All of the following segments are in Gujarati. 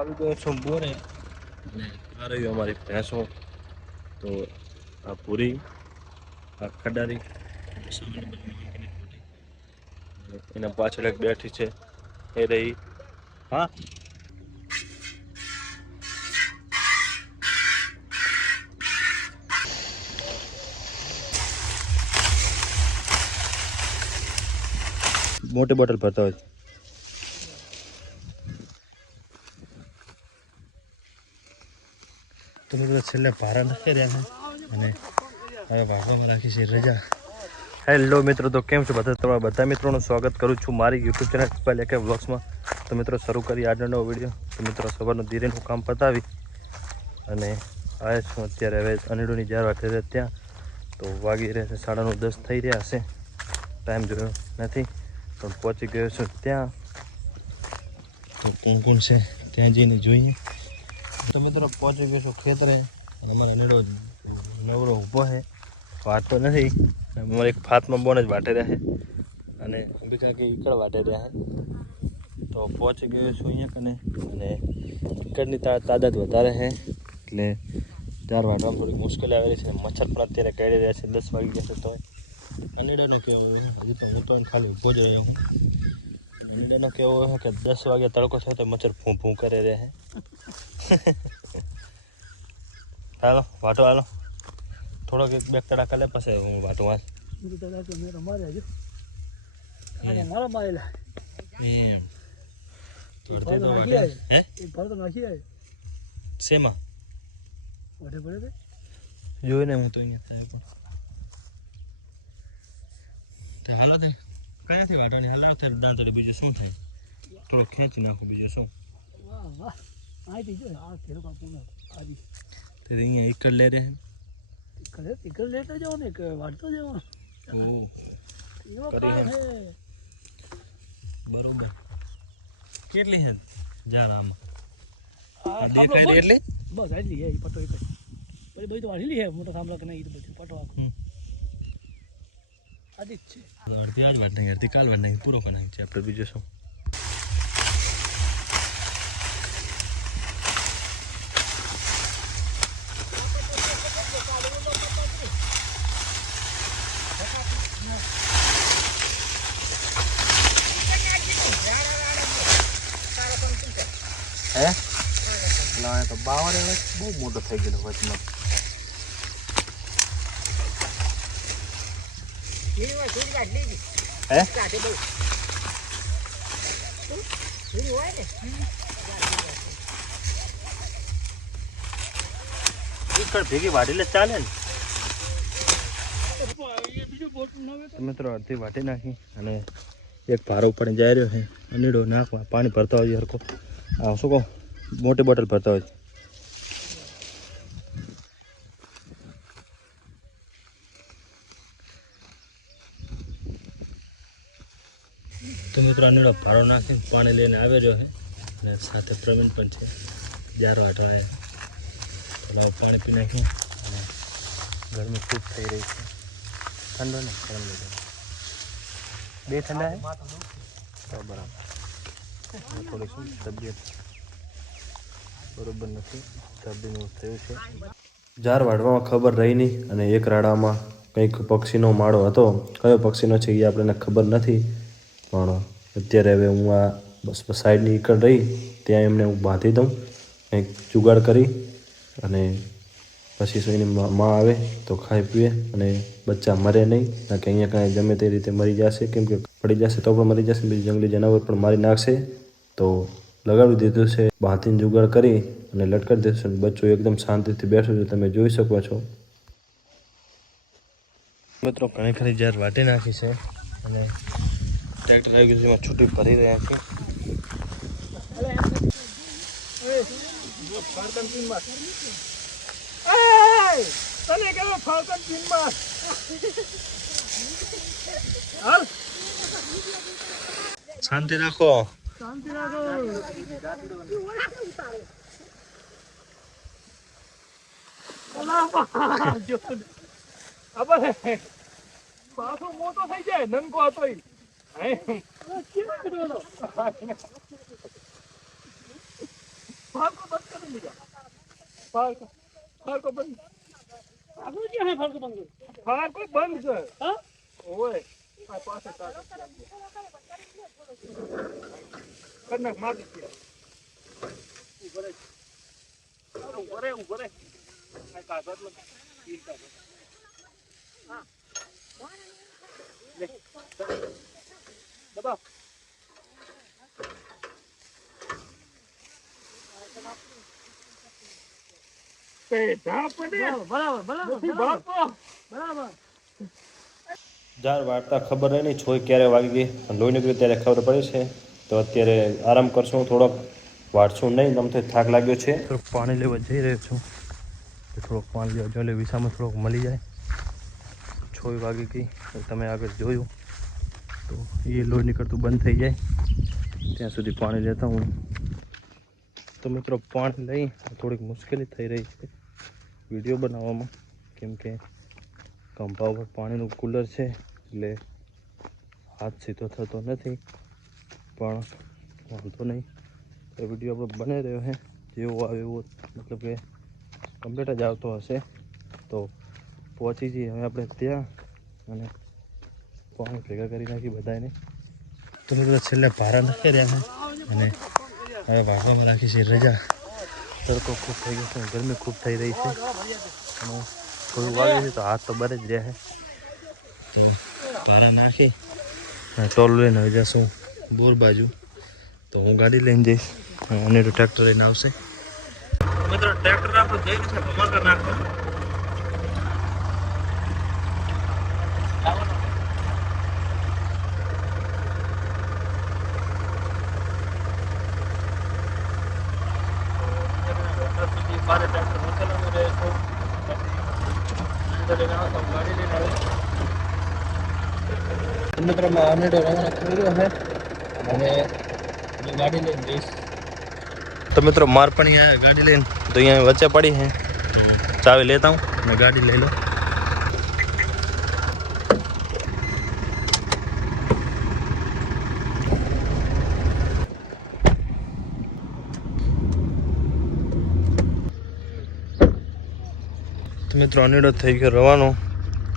આવી ગયો છું બોરે અને આ રહી અમારી ભેંસો. તો આ પૂરી, આ ખડારી, એના પાછળ એક બેઠી છે એ રહી. હા, મોટી બોટલ ભરતા હોય. તો મિત્રો છેલ્લે ભારા નાખી રહ્યા છે અને હવે વાગવામાં રાખી છે રજા. હેલો મિત્રો, તો કેમ છો બધા? તમારા બધા મિત્રોનું સ્વાગત કરું છું મારી યુટ્યુબ ચેનલ ઇકબાલ એકે વ્લોગ્સમાં. તો મિત્રો શરૂ કરી આજનો નવો વિડીયો. તો મિત્રો સવારનું ધીરેનું કામ પતાવી અને આવ્યા છું અત્યારે હવે અનીડોની જ્યાં વાગે ત્યાં. તો વાગી રહ્યા છે 9:30 થઈ રહ્યા હશે, ટાઈમ જોયો નથી પણ પહોંચી ગયો છું ત્યાં. તો કોણ કોણ છે ત્યાં જઈને જોઈએ. તો મિત્રો પહોંચી ગયો છું ખેતરે અને અમારા અનીડો નવરો ઊભો છે, વાટતો નથી. અમારે એક ફાતમાં બોન જ વાટે રહ્યા છે અને બીજા કે ઈકડ વાટે રહ્યા છે. તો પહોંચી ગયો છું અહીંયા કને અને ઈકડની તાદાદ વધારે છે એટલે 4 વાટવામાં થોડી મુશ્કેલી આવેલી છે. મચ્છર પણ અત્યારે કરડી રહ્યા છે, 10 વાગી ગયા છે. તો અનીડાનો કેવો હોય, હજી તો હું તો ખાલી ઊભો જ રહ્યો. અનીડાનો કેવો હોય કે 10 વાગે તડકો થયો તો મચ્છર ભૂં ભૂં કરી રહ્યા છે. હાલો વાટો, હાલો થોડોક એક બેક તડાકા લે પછી હું વાટું. હાલ શેમાં જોયું ને હું તો અહીંયા થાય પણ હાલો કઈ નથી વાટવાની. હલાવ થાય દાંતડી, બીજું શું થાય? થોડો ખેંચી નાખું, બીજું શું? અહીંયા ઈકડ લે રે લેતા જાઓ ને વાટતો જાઓ. બરોબર. કેટલી છે જાર આમાં દેખાય એટલે બસ આટલી હે પટો એક જ. પછી બધી તો વાઢી હે મોટો થાંભલો કે નહીં, બધું પટો આખો આજી જ છે. અડધી આજ વાટ નહીં, અડધી કાલ વાટ નહીં, પૂરો કરી નાખીએ આપણે. બીજું શું? હે ના તો બાવર બહુ મોટો થઈ ગયેલો વચમાં. હે ભેગી વાટી લે ચાલે ને. મિત્રો અડધી વાટી નાખી અને એક ભારો ઉપર જઈ રહ્યો છે અનીડો નાખવા. પાણી ભરતા હોય હરકો. હા શું કહું, મોટી બોટલ ભરતા હોય. તો મિત્રો અનીડો ભારો નાખીને પાણી લઈને આવી રહ્યો છે અને સાથે પ્રવીણ પણ છે. 11 વાટવા થોડા પાણી પી નાખ્યું અને ગરમી ખૂબ થઈ રહી છે. ઠંડો ને ગરમ લીધો બે ઠંડા છે તો બરાબર. થોડી શું તબિયત બરોબર નથી, તબિયત થયું છે. જાર વાઢવામાં ખબર રહી નહીં અને એક રાડામાં કંઈક પક્ષીનો માળો હતો. કયો પક્ષીનો છે એ આપણને ખબર નથી પણ અત્યારે હવે હું આ બસ સાઈડની ઈકડ રહી ત્યાં એમને હું બાંધી દઉં કંઈક જુગાડ કરી અને પછી સુઈને માં આવે તો ખાઈ પીએ અને બચ્ચા મરે નહીં. ના કે અહીંયા કાંઈ ગમે તે રીતે મરી જશે, કેમ કે પડી જશે તો પણ મરી જશે, બીજું જંગલી જનાવર પણ મારી નાખશે. તો લગાવી દીધું છે, બાંધીને જુગાડ કરી અને લટકાવી દીધું છે. બચ્ચું એકદમ શાંતિથી બેઠું છે, તમે જોઈ શકો છો. મિત્રો ઘણી ખરી જાર વાટી નાખી છે અને ટ્રેક્ટર આવી ગયું છે, એમાં છૂટી ભરી રહ્યા છે. શાંતિ રાખો, શાંતિ રાખો. પાછો મોટો થઈ જાય, નંગો હતો ફાળકો બંધ આગળ ક્યાં હે ફાળકો બંધ છે હા ઓય આ પાસે કન્નક મારી છે ઉભરે આ કાગળ લો તીર કાગળ હા લે દબા જાર વાર્તા ખબર રહી નહીં છોય ક્યારે વાગી ગઈ લોહી નીકળ્યું ત્યારે ખબર પડી છે તો અત્યારે આરામ કરશું થોડોક વાળશું નહીં તમને થાક લાગ્યો છે થોડુંક પાણી લેવા જઈ રહ્યો છું થોડુંક પાણી લેવા જો એટલે વિસામાં થોડોક મળી જાય છોય વાગી ગઈ તમે આગળ જોયું તો એ લોહી નીકળતું બંધ થઈ જાય ત્યાં સુધી પાણી લેતા હું તો મિત્રો પાણી લઈ થોડીક મુશ્કેલી થઈ રહી છે વિડીયો બનાવવામાં કેમ કે ખંભા ઉપર પાણીનું કુલર છે એટલે હાથ સીધો થતો નથી પણ વાંધો નહીં એ વિડીયો આપણો બની રહ્યો છે જેવો આવે એવો મતલબ કે કમ્પ્લીટ જ આવતો હશે તો પહોંચી જઈએ હવે આપણે ત્યાં અને પાણી ભેગા કરી નાખી બધાને તો મિત્રો છેલ્લે ભારા નાખી રહ્યા છે અને હવે વાગવામાં રાખી છે રજા તડકો ખૂબ થઈ ગયો છે ગરમી ખૂબ થઈ રહી છે અને થોડું વાગે છે તો હાથ તો બરે જ રહ્યા છે તો ભારા નાખી અને ટોલ લઈને હવે જશું બોર બાજુ તો હું ગાડી લઈને જઈશ અને તો ટ્રેક્ટર લઈને આવશે મિત્રો ટ્રેક્ટર આપણું જઈને છે ભમાકર નાખો મિત્રો मैं अनेडो रवाना કર્યો है અને मैं गाड़ी લઈને જઈશ तो મિત્રો मार પણ અહીંયા ગાડી લઈને તો અહીંયા વચ્ચે પડી है ચાવી લેતા હું અને ગાડી લઈ લો તો મિત્રો અનેડો થઈ ગયો રવાનો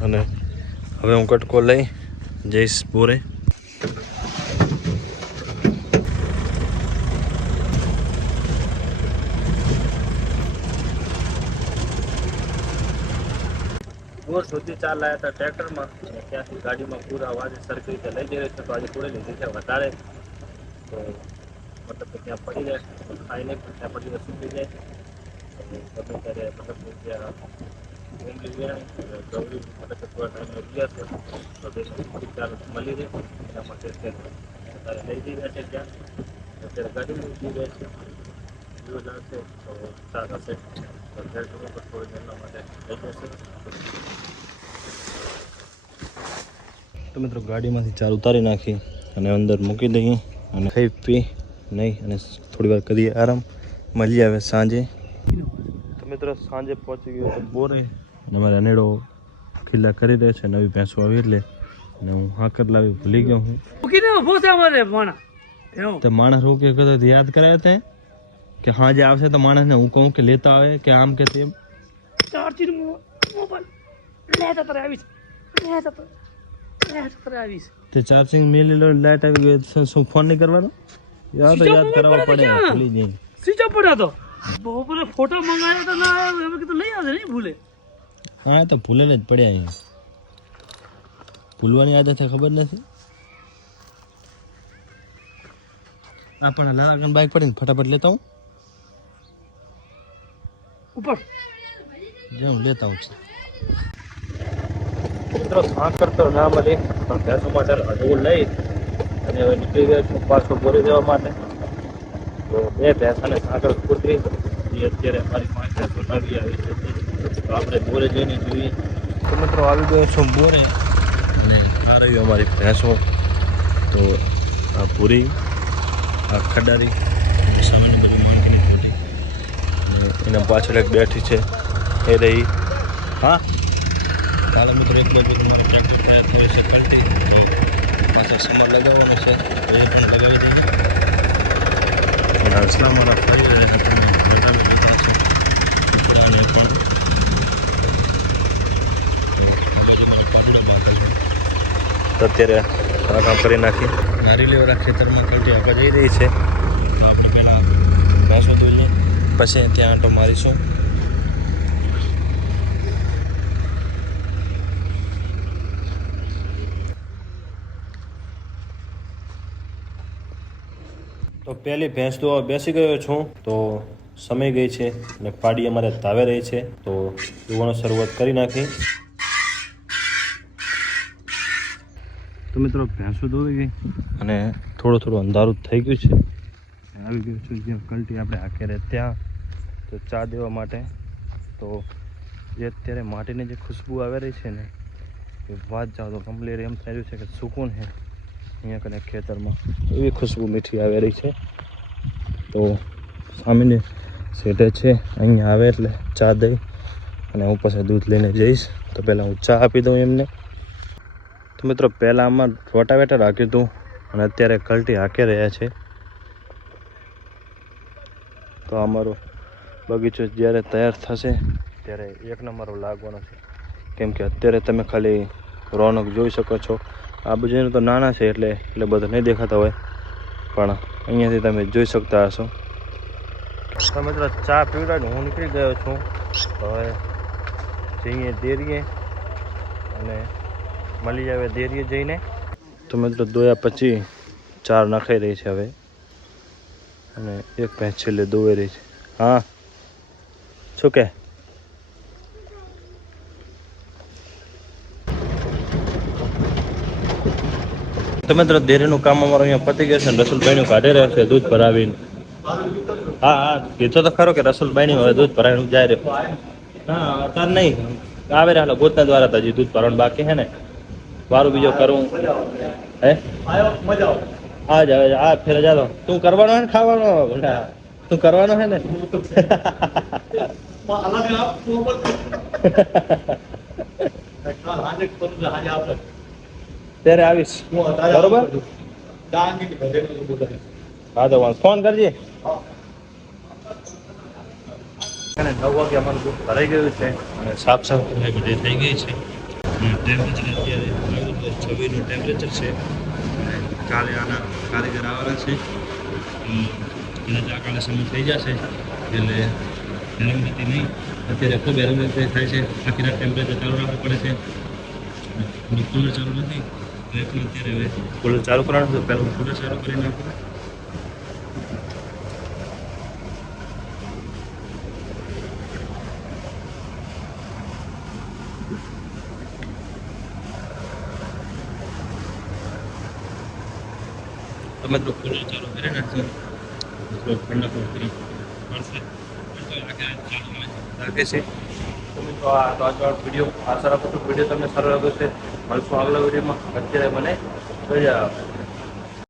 અને હવે હું કટકો લઈ જઈશ બોરે બોર સુધી ચાલ લાયા હતા ટ્રેક્ટરમાં ત્યાંથી ગાડીમાં પૂરા અવાજે સરખી રીતે લઈ જઈ રહ્યો છે તો આજે પૂરી લીધી છે વધારે તો મતલબ કે ત્યાં પડી રહે ખાઈને ત્યાં પડી રહે સૂકી જાય ગમે ત્યારે મતલબ ત્યાં ઊંઘી ગયા ગૌરી મતલબ થોડા ટાઈમ ગયા છે તો બે ચાલુ મળી રહે એના માટે અત્યારે લઈ જઈ રહ્યા છે ત્યાં અત્યારે ગાડીમાં ઉભી રહે છે જો લાગશે તો સાથ હશે તો ટ્રેક્ટરમાં પણ થોડી એમના માટે લઈ જશે તો મિત્રો ગાડીમાંથી ચાર ઉતારી નાખી અને અંદર મૂકી દઈએ અને ખાઈ પી નહીં અને થોડી વાર કરીએ આરામ મળીએ આવે સાંજે તો મિત્રો સાંજે પહોંચી ગયો તો બોરે અને મારે અનેડો ખીલા કરી રહ્યો છે નવી ભેંસો આવી એટલે અને હું હાકર લાવી ભૂલી ગયો હું તો માણસ રોકે કદાચ યાદ કરાયા હતા કે હા જે આવશે તો માણસને હું કહું કે લેતા આવે કે આમ કે તેમ તે ચાર્જિંગ મેલી લો લાઈટ આવી ગઈ શું ફોન નહીં કરવાનો યાદ તો યાદ કરાવવા પડે ભૂલી નહીં સ્વિચ ઓફ પડ્યો તો બપોરે ફોટો મંગાવ્યો તો ના આવ્યો એમ કીધું લઈ આવજે નહીં ભૂલે હા તો ભૂલે જ પડ્યા અહીંયા ભૂલવાની આદત છે ખબર નથી આ પણ લાગન બાઈક પડીને ફટાફટ લેતા હું ઉપર જેમ લેતા હું મિત્રો સાકર તો ના મળી પણ ભેંસો માટે હજવું લઈ અને હવે નીકળી ગયા છું પાછો બોરી દેવા માટે તો બે ભેંસાને સાકર કૂતરી એ અત્યારે અમારી પાસે આવી છે તો આપણે બોરે જઈને જોઈએ તો મિત્રો આવી ગયો છું બોરે અને આ રહ્યું અમારી ભેંસો તો આ પૂરી આ ખડારી એના પાછળ એક બેઠી છે એ રહી હા ચાલો મિત્રો એક બાજુ તમારે ટ્રેક્ટર ટાયર હોય છે પલટી તો પાછળ સમર લગાવવાનો છે તો એ પણ લગાવી દઈએ અને હસલા મારા ફરી રહ્યા હતા તો અત્યારે આ કામ કરી નાખીએ. નારિયેળીવાળા ખેતરમાં કલટી આપવા જઈ રહી છે. આપણે પહેલાં ભેંસો ધોઈ લઈએ, પછી ત્યાં આંટો મારીશું. તો પહેલી ભેંસ તો બેસી ગયો છું. તો સમય ગઈ છે અને પાડી અમારે તાવે રહી છે. તો ધોવાનું શરૂઆત કરી નાખી. તો મિત્રો ભેંસો ધોઈ ગઈ અને થોડું અંધારું થઈ ગયું છે. આવી ગયું છું જ્યાં કલટી આપણે હાંકે રહે ત્યાં. તો ચા દેવા માટે તો જે અત્યારે માટીની જે ખુશ્બુ આવી રહી છે ને એ વાત જાઓ તો કમ્પ્લીટ એમ થઈ રહ્યું છે કે સુકૂન છે અહીંયા કને ખેતરમાં. એવી ખુશ્બુ મીઠી આવી રહી છે. તો સામેની સેટે છે, અહીંયા આવે એટલે ચા દઈ અને હું પછી દૂધ લઈને જઈશ. તો પહેલાં હું ચા આપી દઉં એમને. તો મિત્રો પહેલાં આમાં રોટાવેટર હાંક્યું હતું અને અત્યારે કલટી હાંકી રહ્યા છે. તો અમારો બગીચો જ્યારે તૈયાર થશે ત્યારે એક નંબર લાગવાનો છે. કેમ કે અત્યારે તમે ખાલી રોનક જોઈ શકો છો. આ બાજુનું તો નાના છે એટલે બધા નહીં દેખાતા હોય, પણ અહીંયાથી તમે જોઈ શકતા હશો. તો મિત્રો ચા પીવડાવીને હું નીકળી ગયો છું. તો હવે જઈએ ડેરીએ અને મળી આવે ડેરીએ જઈને. તો મિત્રો દોયા પછી 4 નખાઈ રહી છે હવે, અને એક ભેંસ છેલ્લે દોવાઈ રહી છે. હા શું કે? તો મિત્રો ડેરીનું કામ અમારું અહીંયા પતી ગયું છે અને રસુલભાઈનું કાઢી રહ્યો છે દૂધ ભરાવીને. હા કીધો તો ખરો કે રસુલભાઈની હવે દૂધ ભરાવીને જાય રહ્યો. હા અત્યારે નહીં આવે રે. હાલો ગોતના દ્વારા તો હજી દૂધ ભરવાનું બાકી છે ને. વારું બીજો કરું હે આ જ હવે આ ફેર જાતો. તું કરવાનો હે ને ખાવાનો? તું કરવાનો હે ને? ત્યારે આવીશ બરોબર. હા તો ફોન કરજે. 9 વાગે અમારું દૂધ ભરાઈ ગયું છે અને સાફ બધી થઈ ગઈ છે. ટેમ્પરેચર અત્યારે 26નું ટેમ્પરેચર છે. કાલે આના કારીગર આવવાના છે. કાલે સમય થઈ જશે એટલે હેરાનગતિ નહીં. અત્યારે ખૂબ હેરાનગતિ થાય છે. આખી રાત ટેમ્પરેચર ચાલુ રાખવું પડે છે. કુલર ચાલુ નથી એટલે અત્યારે હવે કુલર ચાલુ કરવાનું છે. પહેલાં કુલર ચાલુ કરી નાખું. તમે તો કુલર ચાલુ કરી નાખશો ઠંડક કરી પડશે. રાખે છે. તો મિત્રો આ વિડીયો આશા રાખું છું વિડીયો તમને સારો લાગ્યો છે. મળશું આગલા વિડીયોમાં. અત્યારે મને રજા આપો.